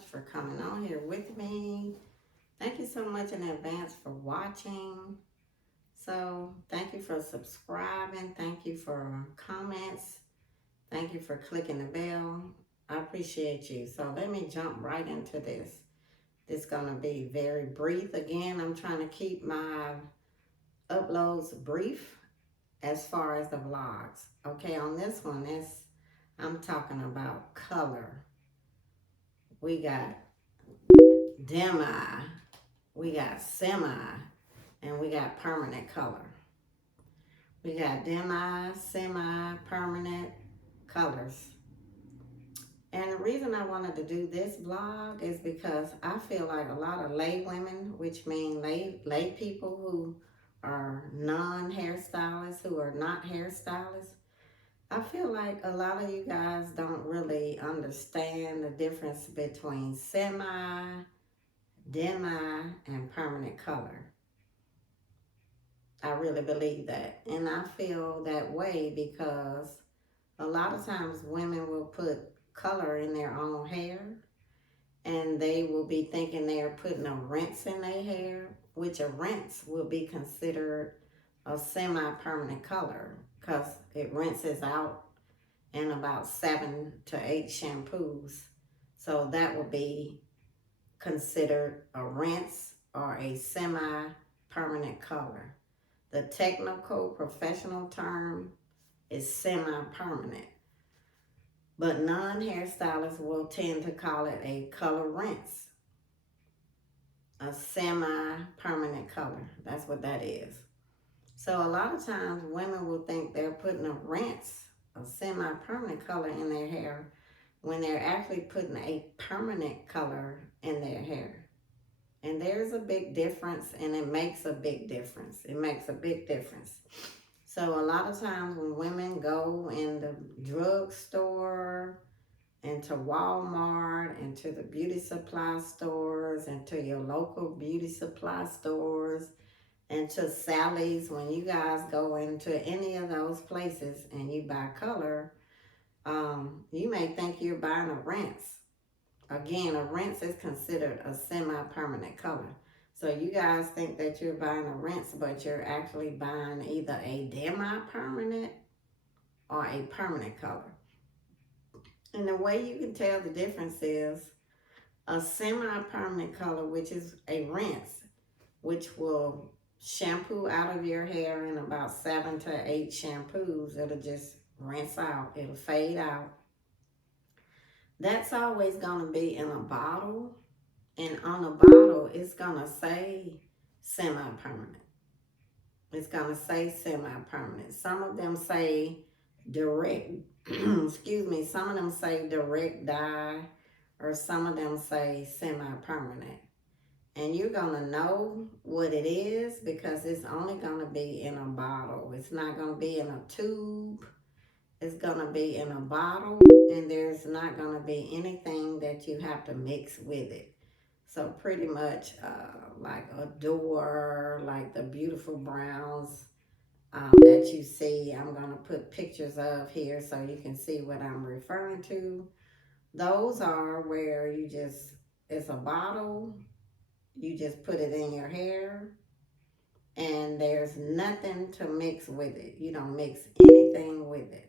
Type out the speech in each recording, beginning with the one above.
much for coming on here with me. Thank you so much in advance for watching. So thank you for subscribing. Thank you for comments. Thank you for clicking the bell. I appreciate you. So let me jump right into this. This is going to be very brief. Again, I'm trying to keep my uploads brief as far as the vlogs. Okay, on this one, I'm talking about color. We got Demi, we got semi, and we got permanent color. We got Demi, semi, permanent colors. And the reason I wanted to do this vlog is because I feel like a lot of lay women, which mean lay people who are non-hairstylists, who are not hairstylists, I feel like a lot of you guys don't really understand the difference between semi, demi, and permanent color. I really believe that. And I feel that way because a lot of times women will put color in their own hair and they will be thinking they're putting a rinse in their hair, which a rinse will be considered a semi-permanent color because it rinses out in about 7 to 8 shampoos. So that would be considered a rinse or a semi-permanent color. The technical professional term is semi-permanent, but non-hairstylists will tend to call it a color rinse, a semi-permanent color. That's what that is. So a lot of times women will think they're putting a rinse, a semi-permanent color in their hair when they're actually putting a permanent color in their hair. And there's a big difference, and it makes a big difference. It makes a big difference. So a lot of times when women go in the drugstore, into Walmart, into the beauty supply stores, into your local beauty supply stores, into Sally's, when you guys go into any of those places and you buy color, you may think you're buying a rinse. Again, a rinse is considered a semi-permanent color. So you guys think that you're buying a rinse, but you're actually buying either a demi-permanent or a permanent color. And the way you can tell the difference is a semi-permanent color, which is a rinse, which will shampoo out of your hair in about 7 to 8 shampoos. It'll just rinse out. It'll fade out. That's always going to be in a bottle. And on the bottle, it's going to say semi-permanent. It's going to say semi-permanent. Some of them say direct, excuse me, some of them say direct dye, or some of them say semi-permanent. And you're going to know what it is because it's only going to be in a bottle. It's not going to be in a tube. It's going to be in a bottle, and there's not going to be anything that you have to mix with it. So pretty much like a door, like the beautiful browns that you see. I'm going to put pictures of here so you can see what I'm referring to. Those are where you just, it's a bottle. You just put it in your hair, and there's nothing to mix with it. You don't mix anything with it.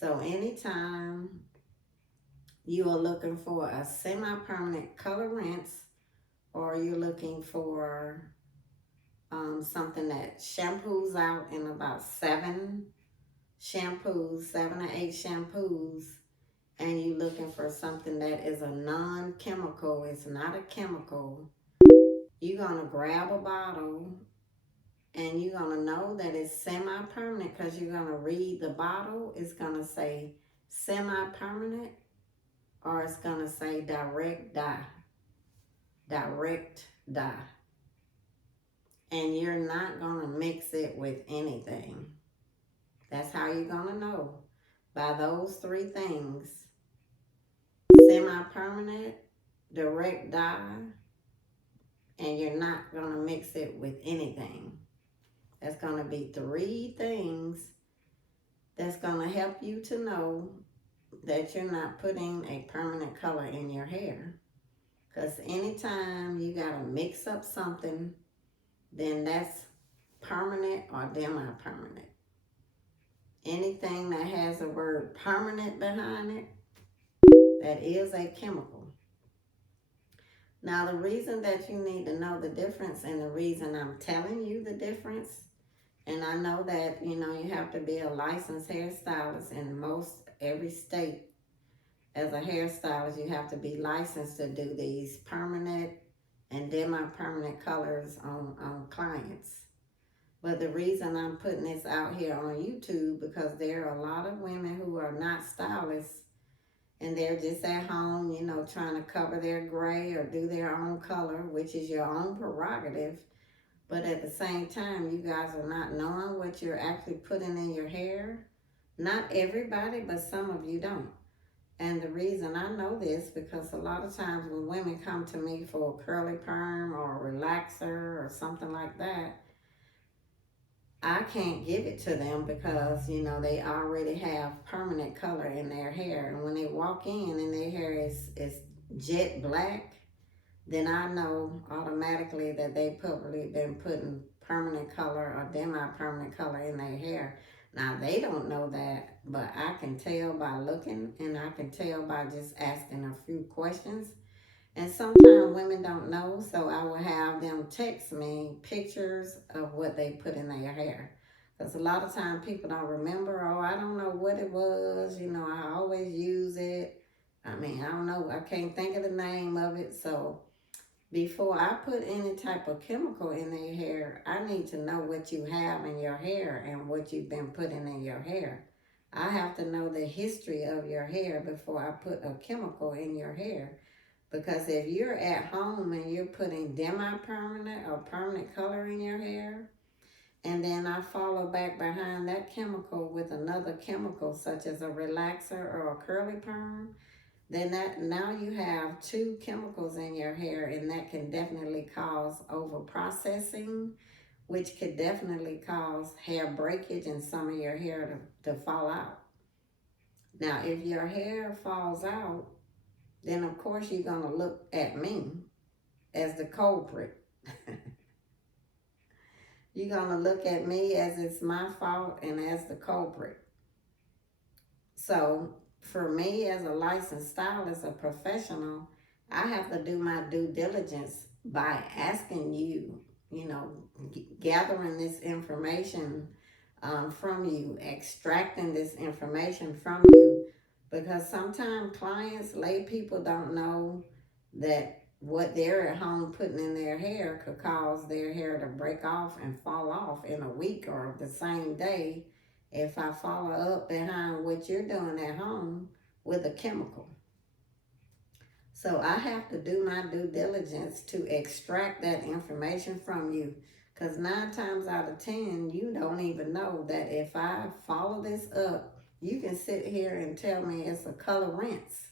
So anytime you are looking for a semi-permanent color rinse, or you're looking for something that shampoos out in about 7 shampoos, 7 or 8 shampoos, and you're looking for something that is a non-chemical, it's not a chemical, you're going to grab a bottle and you're going to know that it's semi-permanent because you're going to read the bottle. It's going to say semi-permanent, or it's going to say direct dye. Direct dye. And you're not going to mix it with anything. That's how you're going to know. By those 3 things. Semi-permanent, direct dye, and you're not going to mix it with anything. That's going to be 3 things that's going to help you to know that you're not putting a permanent color in your hair. Because anytime you got to mix up something, then that's permanent or semi-permanent. Anything that has a word permanent behind it, that is a chemical. Now, the reason that you need to know the difference, and the reason I'm telling you the difference, and I know that, you know, you have to be a licensed hairstylist in every state. As a hairstylist, you have to be licensed to do these permanent and semi-permanent colors on clients. But the reason I'm putting this out here on YouTube, because there are a lot of women who are not stylists, and they're just at home, you know, trying to cover their gray or do their own color, which is your own prerogative. But at the same time, you guys are not knowing what you're actually putting in your hair. Not everybody, but some of you don't. And the reason I know this, because a lot of times when women come to me for a curly perm or a relaxer or something like that, I can't give it to them because, you know, they already have permanent color in their hair. And when they walk in and their hair is jet black, then I know automatically that they probably been putting permanent color or semi-permanent color in their hair. Now, they don't know that, but I can tell by looking, and I can tell by just asking a few questions. And sometimes women don't know, so I will have them text me pictures of what they put in their hair. Because a lot of times people don't remember, oh, I don't know what it was, you know, I always use it. I mean, I don't know, I can't think of the name of it, so before I put any type of chemical in their hair, I need to know what you have in your hair and what you've been putting in your hair. I have to know the history of your hair before I put a chemical in your hair. Because if you're at home and you're putting semi-permanent or permanent color in your hair, and then I follow back behind that chemical with another chemical such as a relaxer or a curly perm, then now you have two chemicals in your hair, and that can definitely cause over processing, which could definitely cause hair breakage and some of your hair to fall out. Now, if your hair falls out, then of course you're going to look at me as the culprit. You're going to look at me as it's my fault and as the culprit. So for me as a licensed stylist, a professional, I have to do my due diligence by asking you, you know, gathering this information from you, extracting this information from you, because sometimes clients, lay people don't know that what they're at home putting in their hair could cause their hair to break off and fall off in a week or the same day if I follow up behind what you're doing at home with a chemical. So I have to do my due diligence to extract that information from you. Because 9 times out of 10, you don't even know that if I follow this up, you can sit here and tell me it's a color rinse.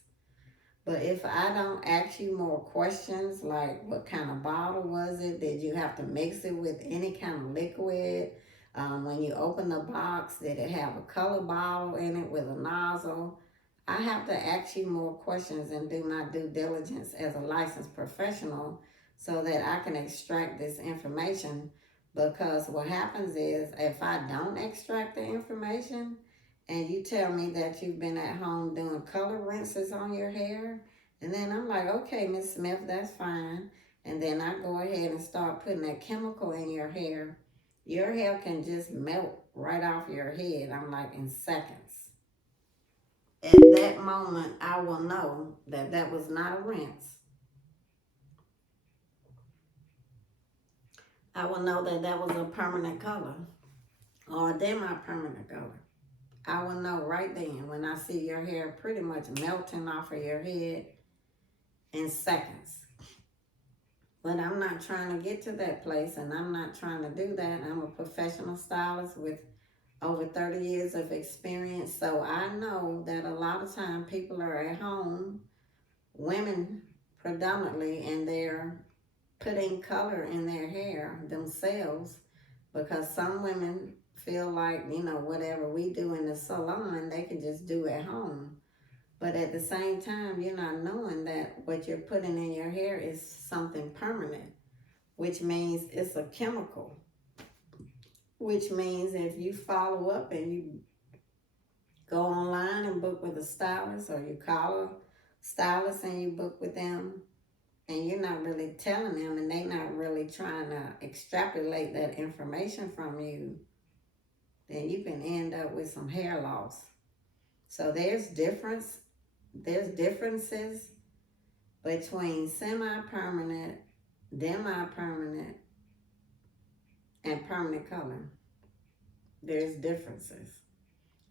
But if I don't ask you more questions, like what kind of bottle was it? Did you have to mix it with any kind of liquid? When you open the box, did it have a color bottle in it with a nozzle? I have to ask you more questions and do my due diligence as a licensed professional so that I can extract this information. Because what happens is if I don't extract the information, and you tell me that you've been at home doing color rinses on your hair, and then I'm like, okay, Miss Smith, that's fine. And then I go ahead and start putting that chemical in your hair can just melt right off your head. I'm like, in seconds. At that moment, I will know that that was not a rinse. I will know that that was a permanent color or a semi-permanent color. I will know right then when I see your hair pretty much melting off of your head in seconds. But I'm not trying to get to that place, and I'm not trying to do that. I'm a professional stylist with over 30 years of experience, so I know that a lot of time people are at home, women predominantly, and they're putting color in their hair themselves because some women feel like, you know, whatever we do in the salon, they can just do at home. But at the same time, you're not knowing that what you're putting in your hair is something permanent, which means it's a chemical. Which means if you follow up and you go online and book with a stylist, or you call a stylist and you book with them, and you're not really telling them, and they're not really trying to extrapolate that information from you, then you can end up with some hair loss. So there's differences between semi-permanent, demi-permanent, and permanent color. There's differences.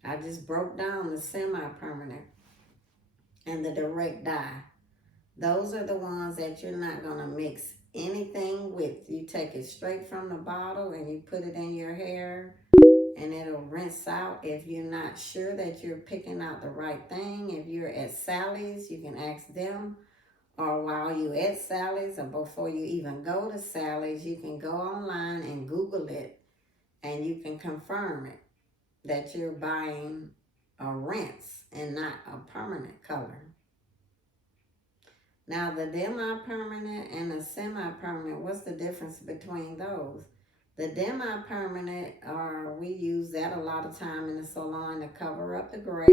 I just broke down the semi-permanent and the direct dye. Those are the ones that you're not going to mix anything with. You take it straight from the bottle and you put it in your hair, and it'll rinse out. If you're not sure that you're picking out the right thing, if you're at Sally's, you can ask them. Or while you're at Sally's, or before you even go to Sally's, you can go online and Google it, and you can confirm it, that you're buying a rinse and not a permanent color. Now, the demi-permanent and the semi-permanent, what's the difference between those? The demi-permanent, we use that a lot of time in the salon to cover up the gray.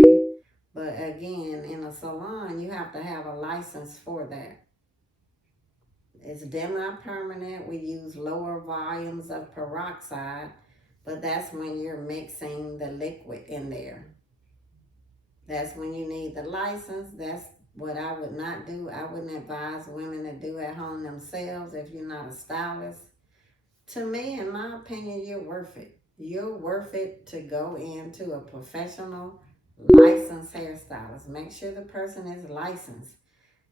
But again, in a salon, you have to have a license for that. It's demi-permanent. We use lower volumes of peroxide, but that's when you're mixing the liquid in there. That's when you need the license. That's what I would not do. I wouldn't advise women to do at home themselves if you're not a stylist. To me, in my opinion, you're worth it. You're worth it to go into a professional licensed hairstylist. Make sure the person is licensed.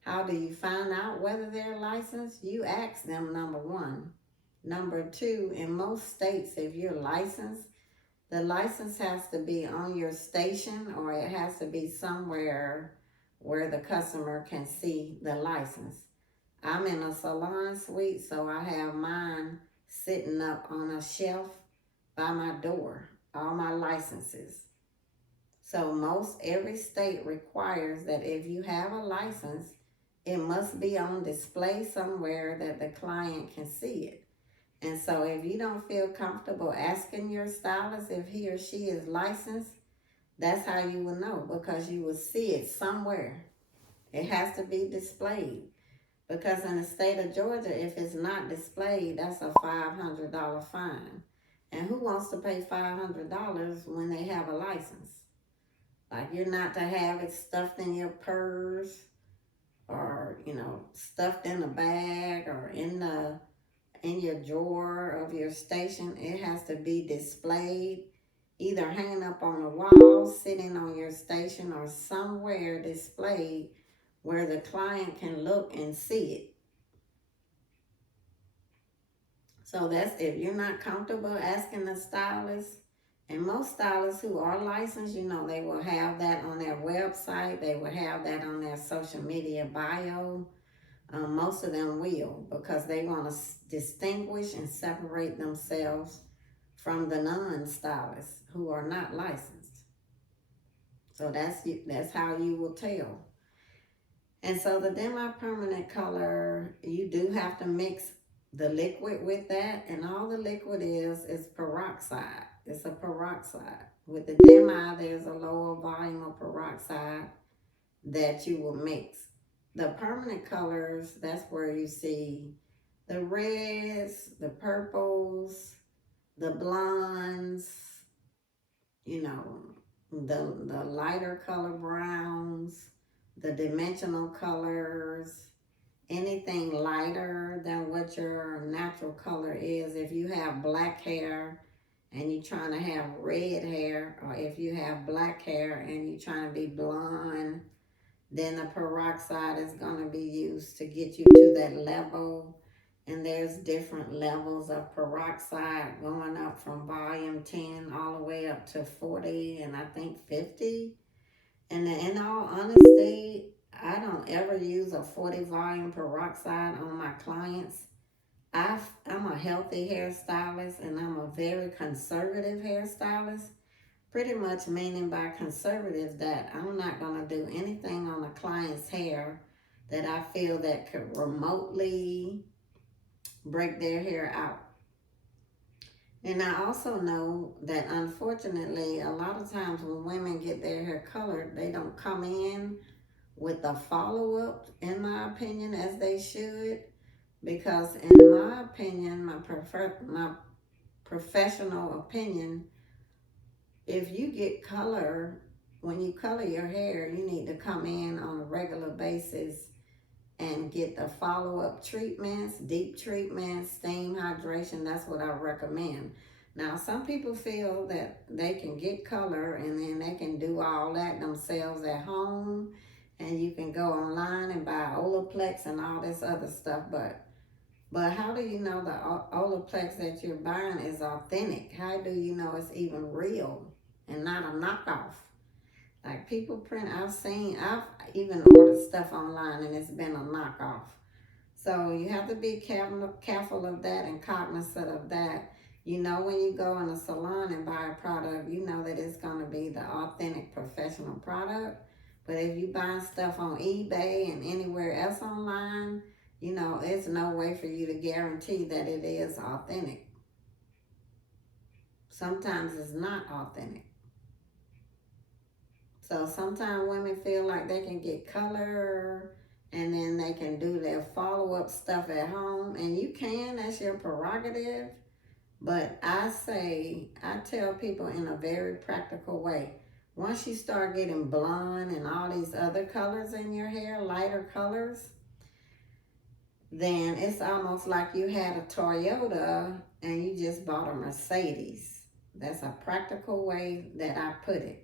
How do you find out whether they're licensed? You ask them, number one. Number two, in most states, if you're licensed, the license has to be on your station, or it has to be somewhere where the customer can see the license. I'm in a salon suite, so I have mine sitting up on a shelf by my door, all my licenses. So most every state requires that if you have a license, it must be on display somewhere that the client can see it. And so if you don't feel comfortable asking your stylist if he or she is licensed, that's how you will know, because you will see it somewhere. It has to be displayed. Because in the state of Georgia, if it's not displayed, that's a $500 fine. And who wants to pay $500 when they have a license? Like, you're not to have it stuffed in your purse, or, stuffed in a bag, or in your drawer of your station. It has to be displayed, either hanging up on a wall, sitting on your station, or somewhere displayed where the client can look and see it. So that's if you're not comfortable asking the stylist. And most stylists who are licensed, they will have that on their website. They will have that on their social media bio. Most of them will, because they want to distinguish and separate themselves from the non-stylists who are not licensed. So that's how you will tell. And so the demi-permanent color, you do have to mix the liquid with that, and all the liquid is peroxide. It's a peroxide. With the demi, there's a lower volume of peroxide that you will mix. The permanent colors, that's where you see the reds, the purples, the blondes, the lighter color browns, the dimensional colors, anything lighter than what your natural color is. If you have black hair and you're trying to have red hair, or if you have black hair and you're trying to be blonde, then the peroxide is going to be used to get you to that level. And there's different levels of peroxide, going up from volume 10 all the way up to 40 and I think 50. And in all honesty, I don't ever use a 40 volume peroxide on my clients. I'm a healthy hairstylist, and I'm a very conservative hairstylist. Pretty much meaning by conservative that I'm not going to do anything on a client's hair that I feel that could remotely break their hair out. And I also know that unfortunately, a lot of times when women get their hair colored, they don't come in with a follow-up, in my opinion, as they should. Because in my opinion, my professional opinion, if you get color, when you color your hair, you need to come in on a regular basis and get the follow-up treatments, deep treatments, steam hydration. That's what I recommend. Now, some people feel that they can get color and then they can do all that themselves at home, and you can go online and buy Olaplex and all this other stuff, but how do you know the Olaplex that you're buying is authentic? How do you know it's even real and not a knockoff? Like people print, I've even ordered stuff online and it's been a knockoff. So you have to be careful of that and cognizant of that. You know, when you go in a salon and buy a product, you know that it's going to be the authentic professional product. But if you buy stuff on eBay and anywhere else online, you know, it's no way for you to guarantee that it is authentic. Sometimes it's not authentic. So sometimes women feel like they can get color and then they can do their follow-up stuff at home. And you can, that's your prerogative. But I tell people in a very practical way, once you start getting blonde and all these other colors in your hair, lighter colors, then it's almost like you had a Toyota and you just bought a Mercedes. That's a practical way that I put it.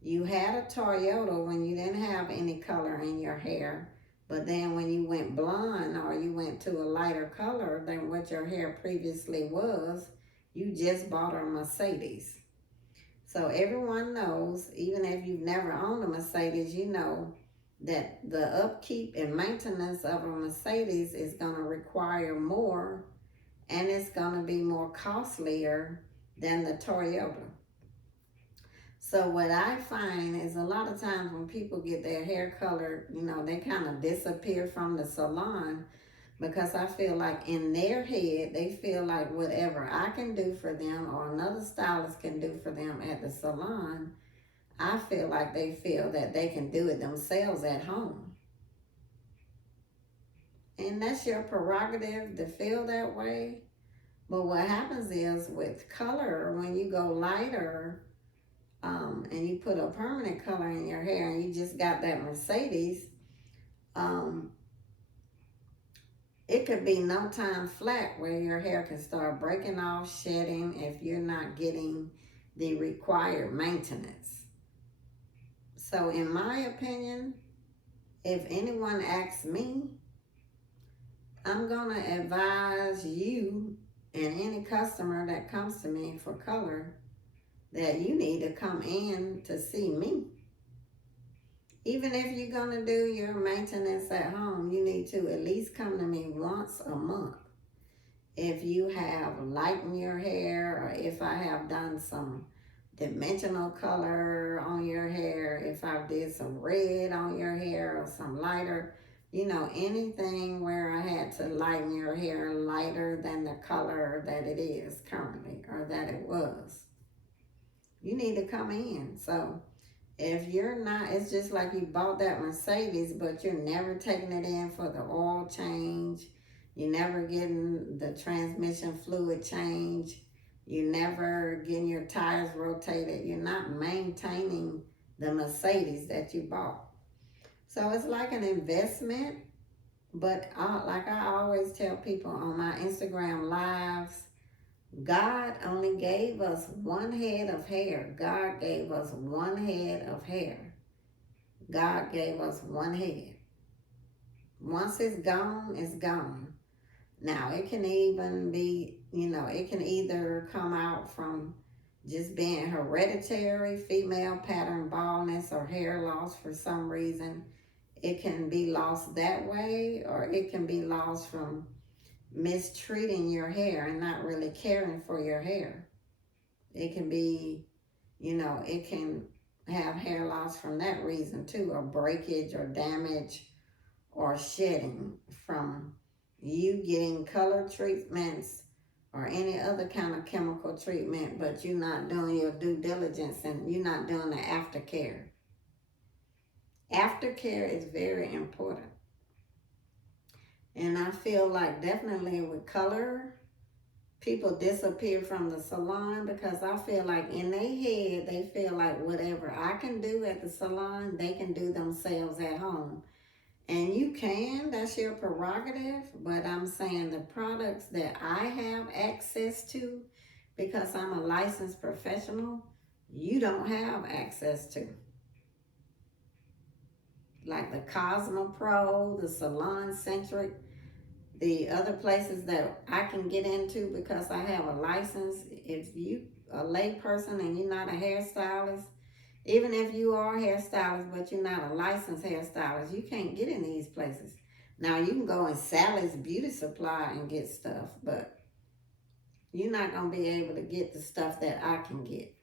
You had a Toyota when you didn't have any color in your hair, but then when you went blonde or you went to a lighter color than what your hair previously was, you just bought a Mercedes. So everyone knows, even if you've never owned a Mercedes, you know that the upkeep and maintenance of a Mercedes is going to require more, and it's going to be more costlier than the Toyota. So what I find is a lot of times when people get their hair colored, you know, they kind of disappear from the salon because I feel like in their head, they feel like whatever I can do for them or another stylist can do for them at the salon, I feel like they feel that they can do it themselves at home. And that's your prerogative to feel that way. But what happens is with color, when you go lighter, and you put a permanent color in your hair and you just got that Mercedes, it could be no time flat where your hair can start breaking off, shedding if you're not getting the required maintenance. So in my opinion, if anyone asks me, I'm going to advise you and any customer that comes to me for color that you need to come in to see me. Even if you're going to do your maintenance at home, you need to at least come to me once a month. If you have lightened your hair, or if I have done some dimensional color on your hair, if I did some red on your hair or some lighter, you know, anything where I had to lighten your hair lighter than the color that it is currently or that it was, you need to come in. So if you're not, it's just like you bought that Mercedes, but you're never taking it in for the oil change. You're never getting the transmission fluid change. You're never getting your tires rotated. You're not maintaining the Mercedes that you bought. So it's like an investment, but like I always tell people on my Instagram lives, God only gave us one head of hair. God gave us one head of hair. God gave us one head. Once it's gone, it's gone. Now, it can even be, you know, it can either come out from just being hereditary, female pattern baldness, or hair loss for some reason. It can be lost that way, or it can be lost from mistreating your hair and not really caring for your hair. It can be You know, it can have hair loss from that reason too, or breakage or damage or shedding from you getting color treatments or any other kind of chemical treatment, but you're not doing your due diligence and you're not doing the aftercare. Aftercare is very important. And I feel like definitely with color, people disappear from the salon because I feel like in their head, they feel like whatever I can do at the salon, they can do themselves at home. And you can, that's your prerogative, but I'm saying the products that I have access to, because I'm a licensed professional, you don't have access to. Like the Cosmo Pro, the Salon Centric, the other places that I can get into because I have a license. If you a lay person and you're not a hairstylist, even if you are a hairstylist but you're not a licensed hairstylist, you can't get in these places. Now you can go in Sally's Beauty Supply and get stuff, but you're not going to be able to get the stuff that I can get.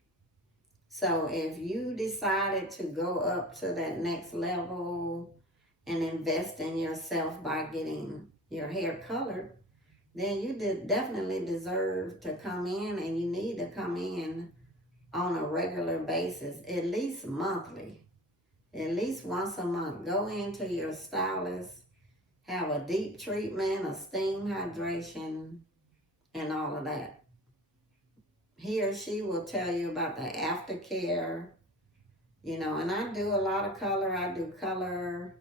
So if you decided to go up to that next level and invest in yourself by getting your hair colored, then you definitely deserve to come in, and you need to come in on a regular basis, at least monthly, at least once a month. Go into your stylist, have a deep treatment, a steam hydration, and all of that. He or she will tell you about the aftercare, you know, and I do a lot of color. I do color,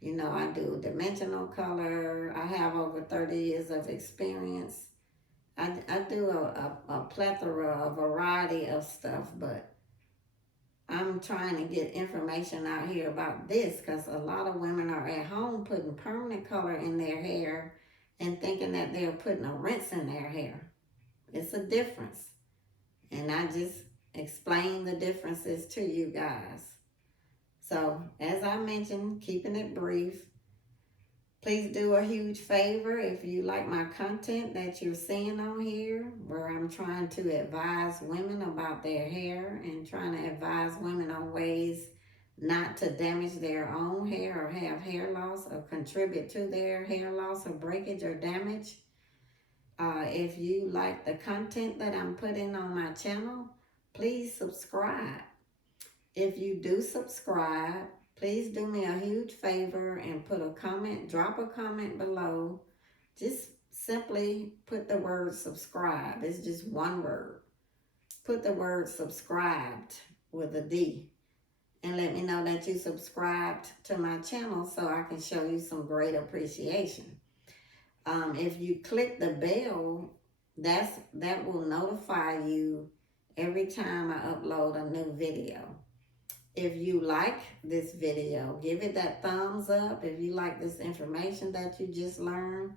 you know, I do dimensional color. I have over 30 years of experience. I do a plethora, a variety of stuff, but I'm trying to get information out here about this because a lot of women are at home putting permanent color in their hair and thinking that they're putting a rinse in their hair. It's a difference. And I just explain the differences to you guys. So, as I mentioned, keeping it brief, please do a huge favor if you like my content that you're seeing on here, where I'm trying to advise women about their hair and trying to advise women on ways not to damage their own hair or have hair loss or contribute to their hair loss or breakage or damage. If you like the content that I'm putting on my channel, please subscribe. If you do subscribe, please do me a huge favor and put a comment, drop a comment below. Just simply put the word subscribe. It's just one word. Put the word subscribed with a D and let me know that you subscribed to my channel so I can show you some great appreciation. If you click the bell, that will notify you every time I upload a new video. If you like this video, give it that thumbs up. If you like this information that you just learned,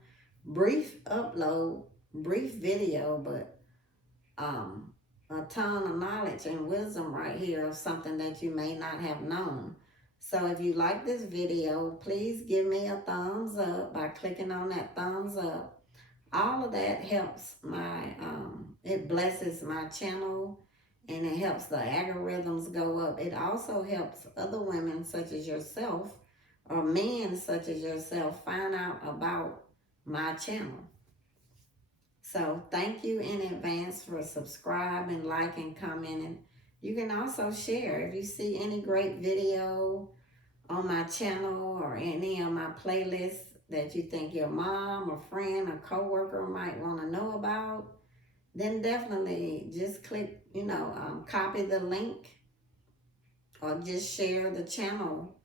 brief upload, brief video, but a ton of knowledge and wisdom right here of something that you may not have known. So if you like this video, please give me a thumbs up by clicking on that thumbs up. All of that helps it blesses my channel, and it helps the algorithms go up. It also helps other women such as yourself or men such as yourself find out about my channel. So thank you in advance for subscribing, liking, commenting. You can also share if you see any great video on my channel or any of my playlists that you think your mom or friend or coworker might want to know about. Then definitely just click, copy the link or just share the channel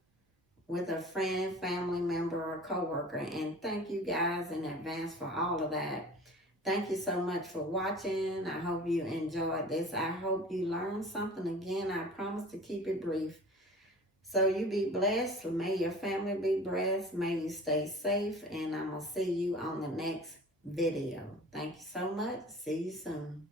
with a friend, family member, or coworker. And thank you guys in advance for all of that. Thank you so much for watching. I hope you enjoyed this. I hope you learned something. Again, I promise to keep it brief. So you be blessed. May your family be blessed. May you stay safe. And I'm going to see you on the next video. Thank you so much. See you soon.